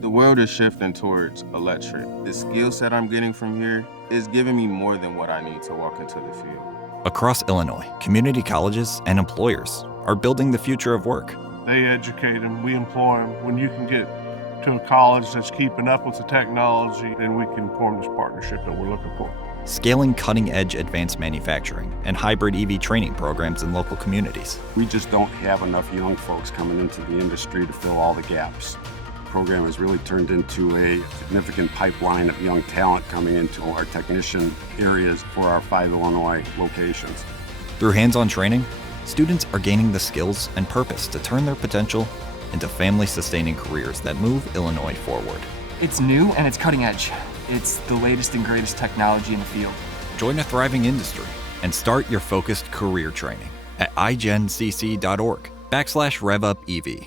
The world is shifting towards electric. The skill set I'm getting from here is giving me more than what I need to walk into the field. Across Illinois, community colleges and employers are building the future of work. They educate them, we employ them. When you can get to a college that's keeping up with the technology, then we can form this partnership that we're looking for. Scaling cutting-edge advanced manufacturing and hybrid EV training programs in local communities. We just don't have enough young folks coming into the industry to fill all the gaps. The program has really turned into a significant pipeline of young talent coming into our technician areas for our 5 Illinois locations. Through hands-on training, students are gaining the skills and purpose to turn their potential into family-sustaining careers that move Illinois forward. It's new and it's cutting edge. It's the latest and greatest technology in the field. Join a thriving industry and start your focused career training at igencc.org/RevUpEV.